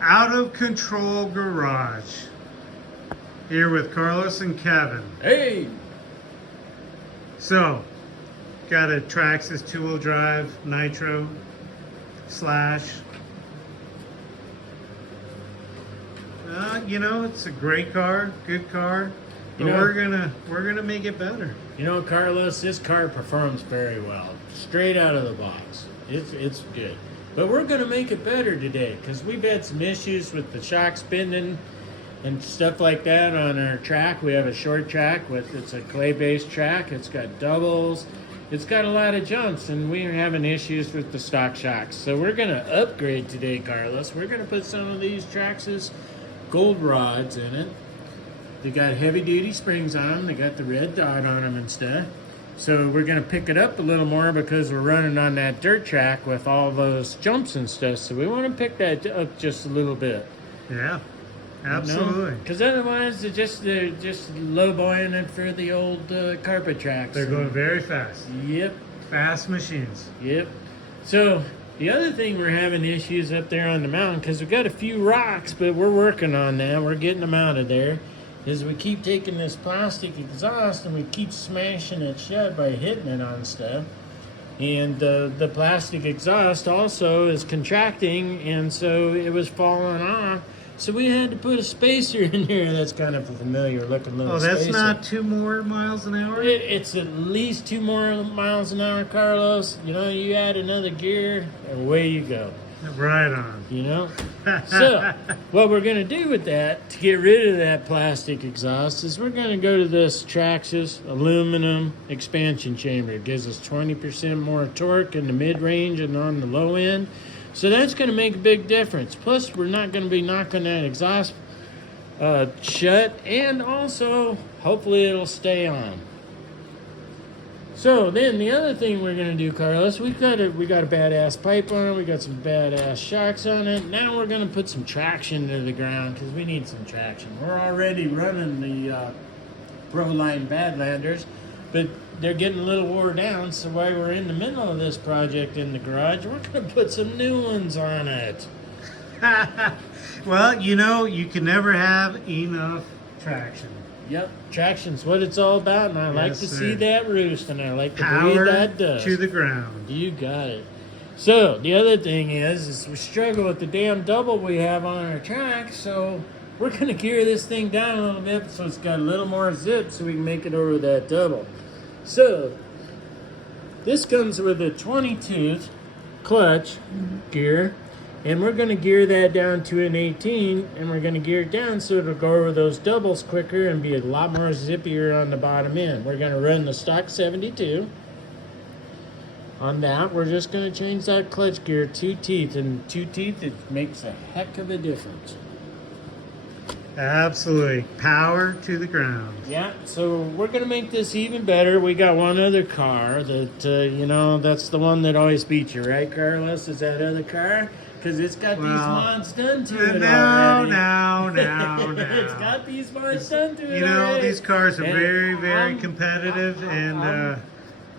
Out of Control Garage. Here with Carlos and Kevin. Hey! So, got a Traxxas 2-wheel drive Nitro slash. You know, it's a great car, good car, but we're gonna make it better. You know, Carlos, this car performs very well, straight out of the box. It's good, but we're gonna make it better today because we've had some issues with the shock spinning and stuff like that on our track. We have a short track it's a clay-based track. It's got doubles. It's got a lot of jumps, and we're having issues with the stock shocks. So we're gonna upgrade today, Carlos. We're gonna put some of these Traxxas gold rods in it. They got heavy-duty springs on them. They got the red dot on them and stuff. So we're gonna pick it up a little more because we're running on that dirt track with all those jumps and stuff. So we want to pick that up just a little bit. Yeah. Absolutely. Because otherwise, they're just lowboying it for the old carpet tracks. They're going very fast. Yep. Fast machines. Yep. So the other thing we're having issues up there on the mountain, because we've got a few rocks, but we're working on them. We're getting them out of there. Is we keep taking this plastic exhaust and we keep smashing it shut by hitting it on stuff. And the plastic exhaust also is contracting, and so it was falling off. So we had to put a spacer in here. That's kind of a familiar looking little spacer. Oh, that's not 2 more miles an hour? It's at least 2 more miles an hour, Carlos. You know, you add another gear, and away you go. Right on. You know? So, what we're going to do with that, to get rid of that plastic exhaust, is we're going to go to this Traxxas aluminum expansion chamber. It gives us 20% more torque in the mid-range and on the low end. So that's going to make a big difference. Plus, we're not going to be knocking that exhaust shut, and also, hopefully it'll stay on. So then the other thing we're going to do, Carlos, we got a badass pipe on it. We got some badass shocks on it. Now we're going to put some traction to the ground because we need some traction. We're already running the Proline Badlanders, but they're getting a little wore down. So while we're in the middle of this project in the garage, we're going to put some new ones on it. Well, you know, you can never have enough traction. Yep, traction's what it's all about, and I like to see that roost, and I like to breathe that dust. To the ground. You got it. So, the other thing is we struggle with the damn double we have on our track, so we're going to gear this thing down a little bit so it's got a little more zip so we can make it over that double. So, this comes with a 20-tooth clutch gear, and we're going to gear that down to an 18, and we're going to gear it down so it'll go over those doubles quicker and be a lot more zippier on the bottom end. We're going to run the stock 72. On that, we're just going to change that clutch gear 2 teeth, and 2 teeth, it makes a heck of a difference. Absolutely. Power to the ground. Yeah, so we're going to make this even better. We got one other car that, you know, that's the one that always beats you, right, Carlos? Is that other car? Because it's got these mods done to it already. No. It's got these mods done to it. You know, already. these cars are very competitive, and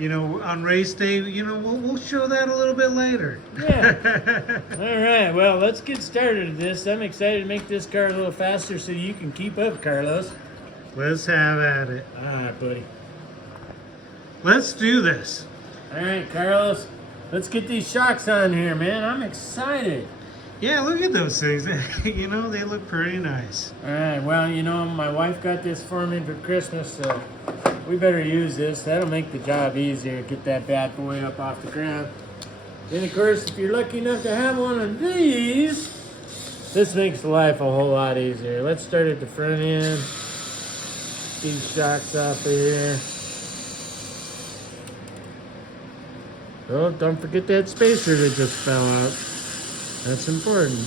you know, on race day, you know, we'll show that a little bit later. Yeah. All right. Well, let's get started with this. I'm excited to make this car a little faster so you can keep up, Carlos. Let's have at it. All right, buddy. Let's do this. All right, Carlos. Let's get these shocks on here, man. I'm excited. Yeah, look at those things. You know, they look pretty nice. All right, well, you know, my wife got this for me for Christmas, so we better use this. That'll make the job easier, get that bad boy up off the ground. Then, of course, if you're lucky enough to have one of these, this makes life a whole lot easier. Let's start at the front end. These shocks off of here. Oh, don't forget that spacer that just fell out. That's important.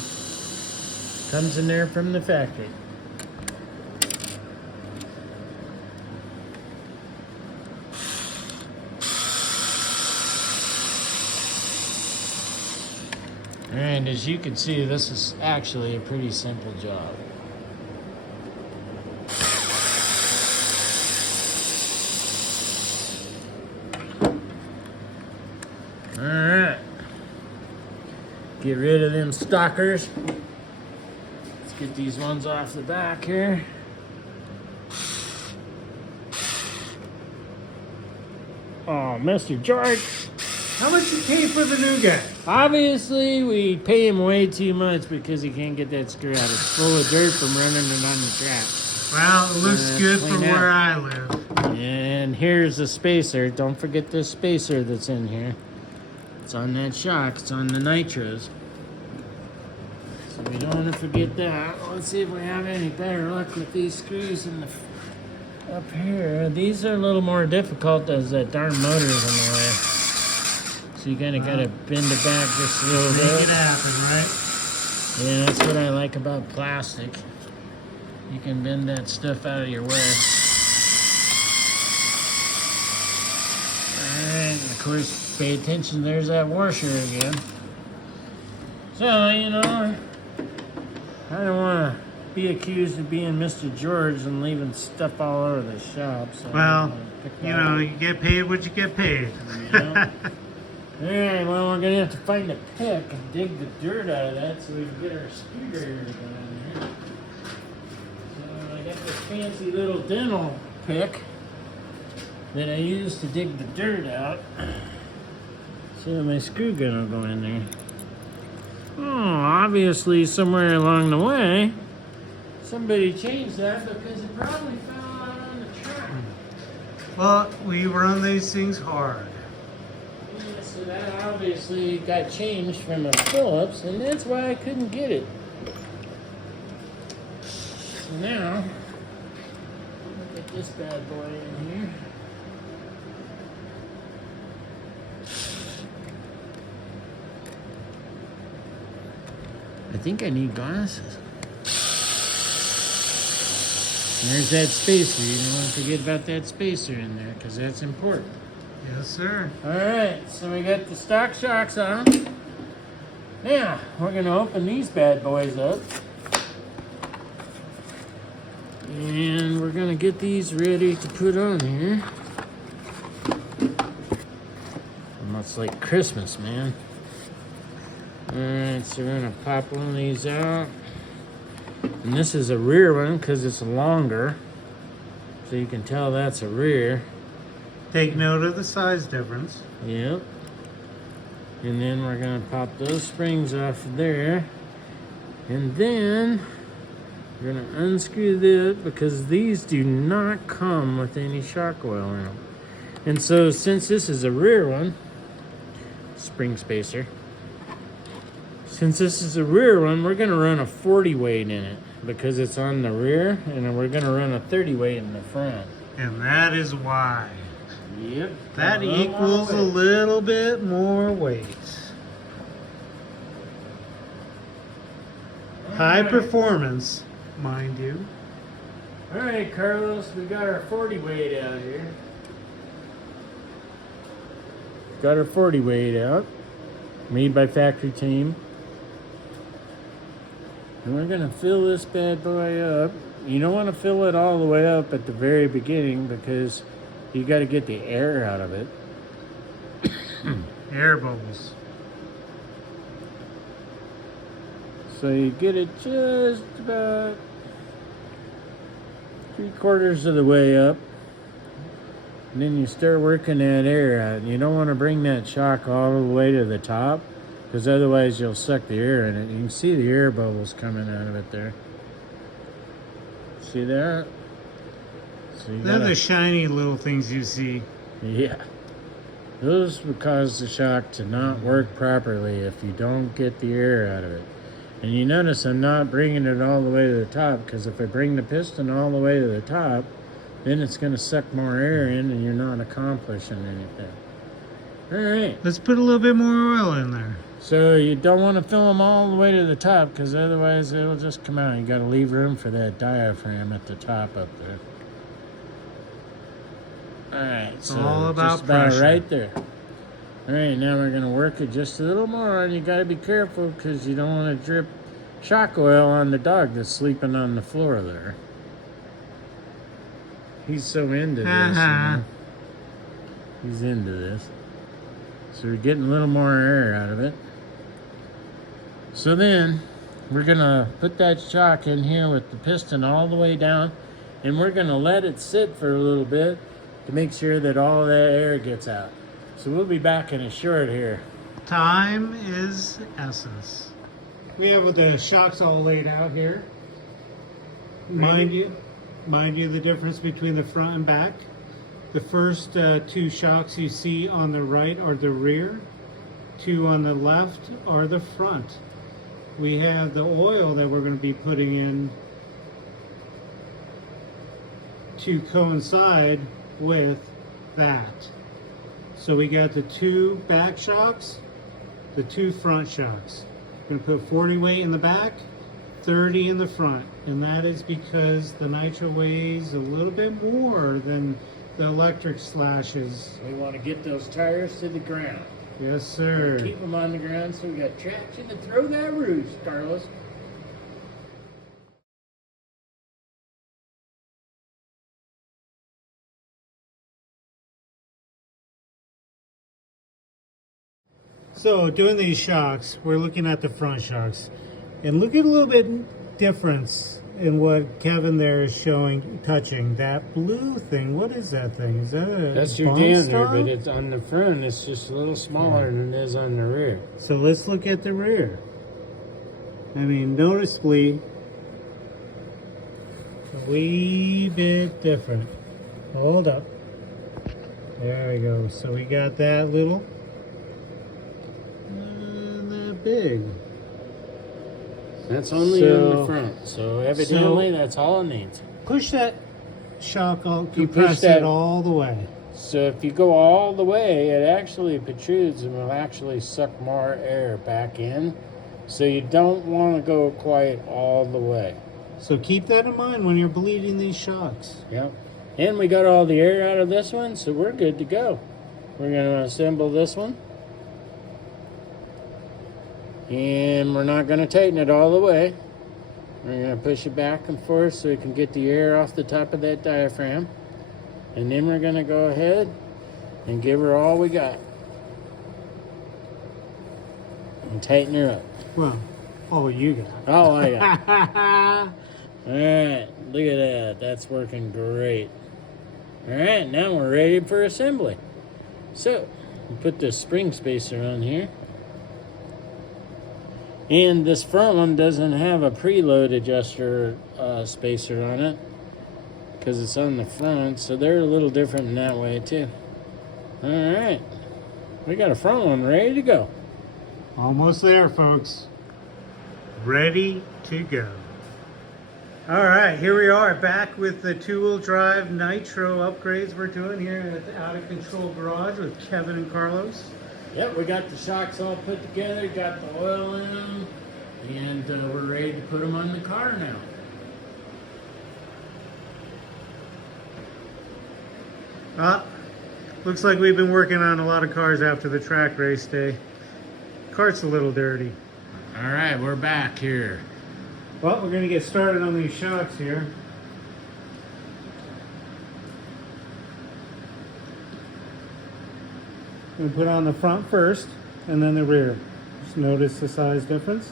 Comes in there from the factory. And as you can see, this is actually a pretty simple job. Alright. Get rid of them stalkers. get these ones off the back here. Oh, Mr. George. How much you pay for the new guy? Obviously, we pay him way too much because he can't get that screw out. It's full of dirt from running it on the track. Well, it looks good for clean where out. I live. And here's the spacer. Don't forget this spacer that's in here. It's on that shock. It's on the nitros. So we don't want to forget that. Let's see if we have any better luck with these screws in the up here. These are a little more difficult as that darn motor's in the way. So you kind of got to bend it back just a little Make bit. it happen, right? Yeah, that's what I like about plastic. You can bend that stuff out of your way. Alright, and of course, pay attention, there's that washer again. So, you know, I don't want to be accused of being Mr. George and leaving stuff all over the shop. So Well, you know, you get paid what you get paid. Yeah. Alright, well, we're going to have to find a pick and dig the dirt out of that so we can get our screwdriver down here. So I got this fancy little dental pick that I use to dig the dirt out. So my screw gun will go in there. Oh, obviously somewhere along the way, somebody changed that because it probably fell out on the track. Well, we run these things hard. Yeah, so that obviously got changed from a Phillips, and that's why I couldn't get it. So now, look at this bad boy in here. I think I need glasses. And there's that spacer. You don't want to forget about that spacer in there, because that's important. Yes, sir. Alright, so we got the stock shocks on. Now, we're going to open these bad boys up. And we're going to get these ready to put on here. Almost like Christmas, man. Alright, so we're going to pop one of these out. And this is a rear one because it's longer. So you can tell that's a rear. Take note of the size difference. Yep. And then we're going to pop those springs off of there. And then we're going to unscrew this because these do not come with any shock oil in them. And so since this is a rear one, spring spacer, since this is a rear one, we're going to run a 40 weight in it because it's on the rear, and then we're going to run a 30 weight in the front. And that is why. Yep. That A little equals more a weight. little bit more weight. High performance, mind you. All right, Carlos, we got our 40 weight out here. Got our 40 weight out, made by factory team. And we're gonna fill this bad boy up. You don't want to fill it all the way up at the very beginning because you got to get the air out of it. Air bubbles. So you get it just about 3/4 of the way up. And then you start working that air out. You don't want to bring that shock all the way to the top because otherwise you'll suck the air in it. You can see the air bubbles coming out of it there. See that? So you They're gotta, the shiny little things you see. yeah. Those would cause the shock to not work properly if you don't get the air out of it. And you notice I'm not bringing it all the way to the top because if I bring the piston all the way to the top, then it's going to suck more air in and you're not accomplishing anything. All right. Let's put a little bit more oil in there. So you don't want to fill them all the way to the top because otherwise it'll just come out. You got to leave room for that diaphragm at the top up there. All right. So all about just about pressure. right there. All right. Now we're going to work it just a little more, and you got to be careful because you don't want to drip shock oil on the dog that's sleeping on the floor there. He's so into this. You know? He's into this. So we're getting a little more air out of it. So then, we're gonna put that shock in here with the piston all the way down, and we're gonna let it sit for a little bit to make sure that all of that air gets out. So we'll be back in a short here. Time is essence. We have the shocks all laid out here. Mind you the difference between the front and back. The first two shocks you see on the right are the rear. Two on the left are the front. We have the oil that we're going to be putting in to coincide with that. So we got the two back shocks, the two front shocks. We're going to put 40 weight in the back, 30 in the front, and that is because the Nitro weighs a little bit more than the electric slashes. We want to get those tires to the ground. Yes, sir. Keep them on the ground so we got traction to throw that roost, Carlos. So doing these shocks, we're looking at the front shocks, and look at a little bit difference in what Kevin there is showing, touching that blue thing. What is that thing? Is that a That's your Bond dander, style? but it's on the front. It's just a little smaller than it is on the rear. So let's look at the rear. I mean, noticeably a wee bit different. Hold up. There we go. So we got that little and that big. That's only on the front, so evidently that's all it needs. Push that shock out, You compress push that- it all the way. So if you go all the way, it actually protrudes and will actually suck more air back in. So you don't want to go quite all the way. So keep that in mind when you're bleeding these shocks. Yep. And we got all the air out of this one, so we're good to go. We're going to assemble this one. And we're not going to tighten it all the way. We're going to push it back and forth so we can get the air off the top of that diaphragm. And then we're going to go ahead and give her all we got. And tighten her up. Well, all you got. Oh, I got. All right, look at that. That's working great. All right, now we're ready for assembly. So, we put the spring spacer on here. And this front one doesn't have a preload adjuster spacer on it because it's on the front, so they're a little different in that way too. All right, we got a front one ready to go. Almost there, folks. Ready to go. All right, here we are back with the two-wheel drive Nitro upgrades we're doing here at the Out of Control Garage with Kevin and Carlos. Yep, we got the shocks all put together, got the oil in them, and we're ready to put them on the car now. Looks like we've been working on a lot of cars after the track race day. Cart's a little dirty. All right, we're back here. Well, we're gonna get started on these shocks here. We put on the front first and then the rear. Just notice the size difference.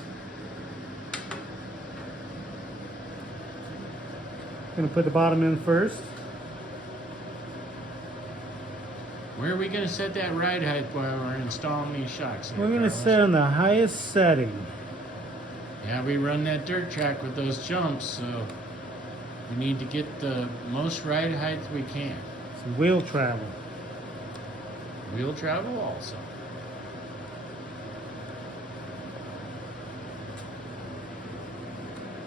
Gonna put the bottom in first. Where are we going to set that ride height while we're installing these shocks here, We're gonna Carlos? set on the highest setting. Yeah, we run that dirt track with those jumps, so we need to get the most ride height we can. Some wheel travel. Wheel travel also.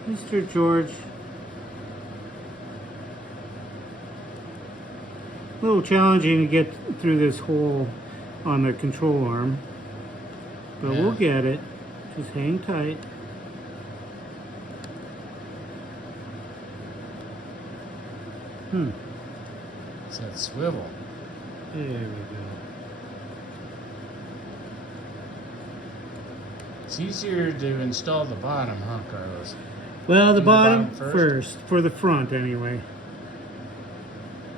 Mr. George. A little challenging to get through this hole on the control arm, but Yeah. we'll get it. Just hang tight. It's that swivel. There we go. It's easier to install the bottom, huh, Carlos? Well, the Do bottom first? first, for the front anyway.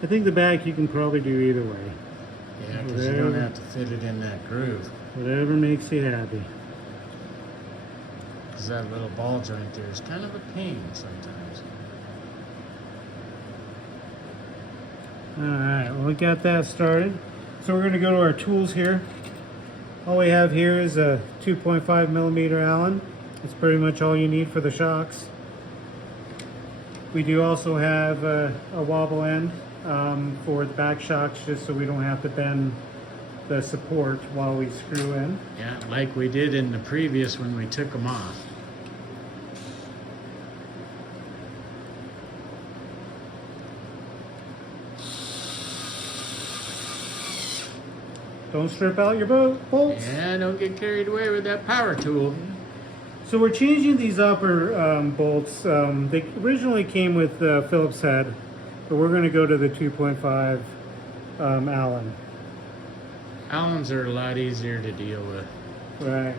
I think the back you can probably do either way. Yeah, because you don't Whatever. have to fit it in that groove. Whatever makes you happy. Because is that little ball joint there is kind of a pain sometimes. Alright, well we got that started. So we're going to go to our tools here. All we have here is a 2.5 millimeter Allen. It's pretty much all you need for the shocks. We do also have a wobble end for the back shocks, just so we don't have to bend the support while we screw in. Yeah, like we did in the previous when we took them off. Don't strip out your bolts. Yeah, don't get carried away with that power tool. So we're changing these upper bolts. They originally came with the Phillips head, but we're going to go to the 2.5 Allen. Allens are a lot easier to deal with. Right.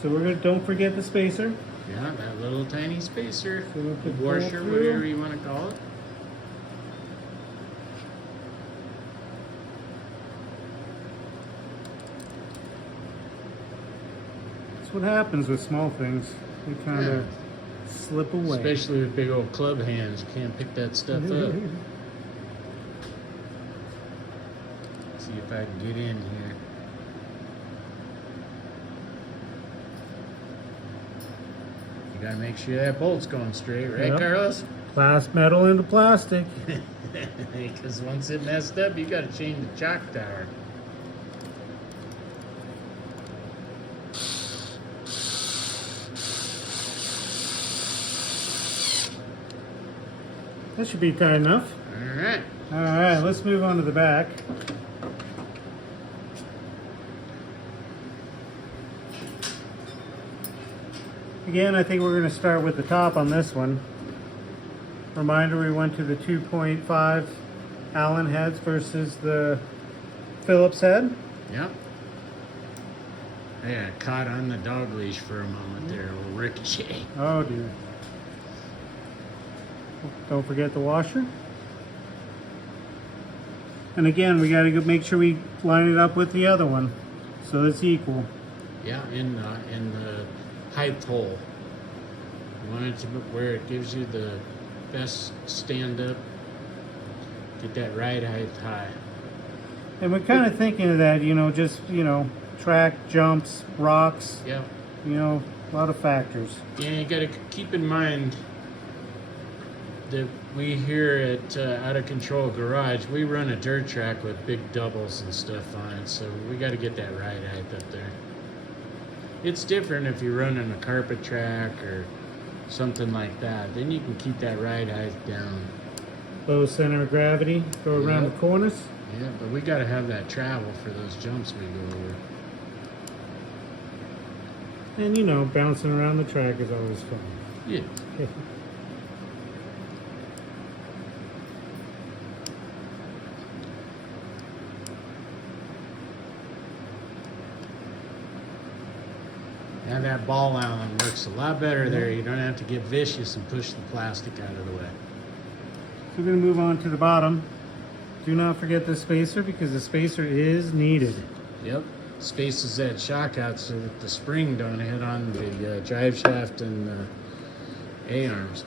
So we're going to, don't forget the spacer. Yeah, that little tiny spacer, So we'll put washer, both through. whatever you want to call it. That's what happens with small things. They kind of slip away. Especially with big old club hands, you can't pick that stuff up. See if I can get in here. You gotta make sure that bolt's going straight, right, Yep. Carlos? Metal into plastic. Because once it messed up, you gotta change the shock tower. That should be tight enough. All right. All right, let's move on to the back. Again, I think we're going to start with the top on this one. Reminder, we went to the 2.5 Allen heads versus the Phillips head. Yep. I got caught on the dog leash for a moment there, a little ricochet. Oh dear. Don't forget the washer. And again, we got to make sure we line it up with the other one, so it's equal. Yeah, in the height hole. You want it to be where it gives you the best stand up. Get that right height high. And we're kind of thinking of that, just, track, jumps, rocks, Yeah. a lot of factors. Yeah, you got to keep in mind that we here at Out of Control Garage, we run a dirt track with big doubles and stuff on it, so we got to get that right height up there. It's different if you're running a carpet track or something like that. Then you can keep that right height down. Low center of gravity, go around the corners. Yeah, but we got to have that travel for those jumps we go over. And bouncing around the track is always fun. Yeah. Now that ball Allen works a lot better there. You don't have to get vicious and push the plastic out of the way. So we're going to move on to the bottom. Do not forget the spacer, because the spacer is needed. Yep. Spaces that shock out so that the spring don't hit on the drive shaft and the A-arms.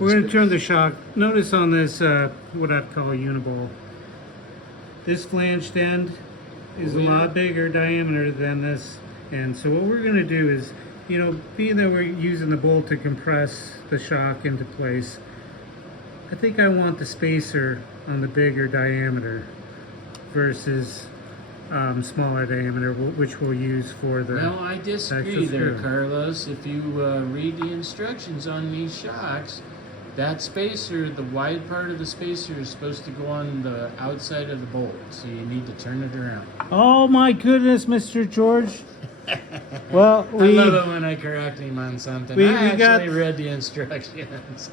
We're going to turn the shock. Notice on this, what I'd call a uniball, this flanged end is a lot bigger diameter than this end. So what we're going to do is, being that we're using the bolt to compress the shock into place, I think I want the spacer on the bigger diameter versus smaller diameter, which we'll use for the Well, I disagree there, Carlos. If you read the instructions on these shocks, that spacer, the wide part of the spacer, is supposed to go on the outside of the bolt, so you need to turn it around. Oh my goodness, Mr. George. Well, I love it when I correct him on something. I actually read the instructions.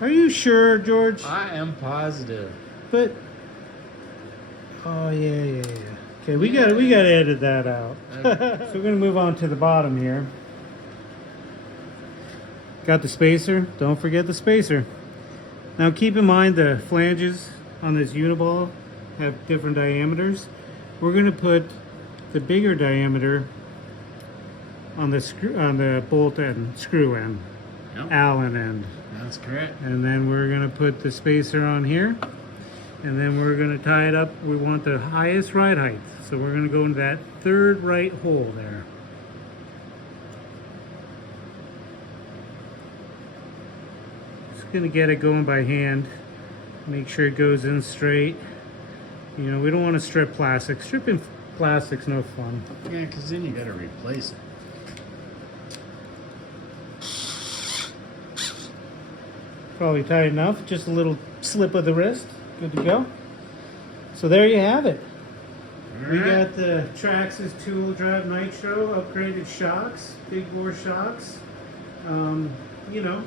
Are you sure, George? I am positive. But oh yeah. Okay, we got to edit that out. So we're gonna move on to the bottom here. Got the spacer. Don't forget the spacer. Now keep in mind the flanges on this uniball have different diameters. We're gonna put the bigger diameter on the bolt end, screw end, Yep, Allen end. that's correct. And then we're gonna put the spacer on here, and then we're gonna tie it up. We want the highest ride height, so we're gonna go into that third right hole there. Just gonna get it going by hand. Make sure it goes in straight. You know, we don't want to strip plastic. Stripping plastic's no fun. Yeah, because then you got to replace it. Probably tight enough. Just a little slip of the wrist. Good to go. So there you have it. We got the Traxxas 2-wheel drive Nitro upgraded shocks, big bore shocks. You know,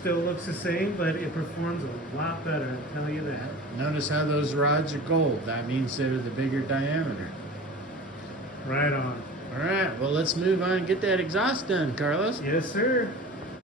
still looks the same, but it performs a lot better, I'll tell you that. Notice how those rods are gold. That means they're the bigger diameter. Right on. All right, well, let's move on and get that exhaust done, Carlos. Yes, sir.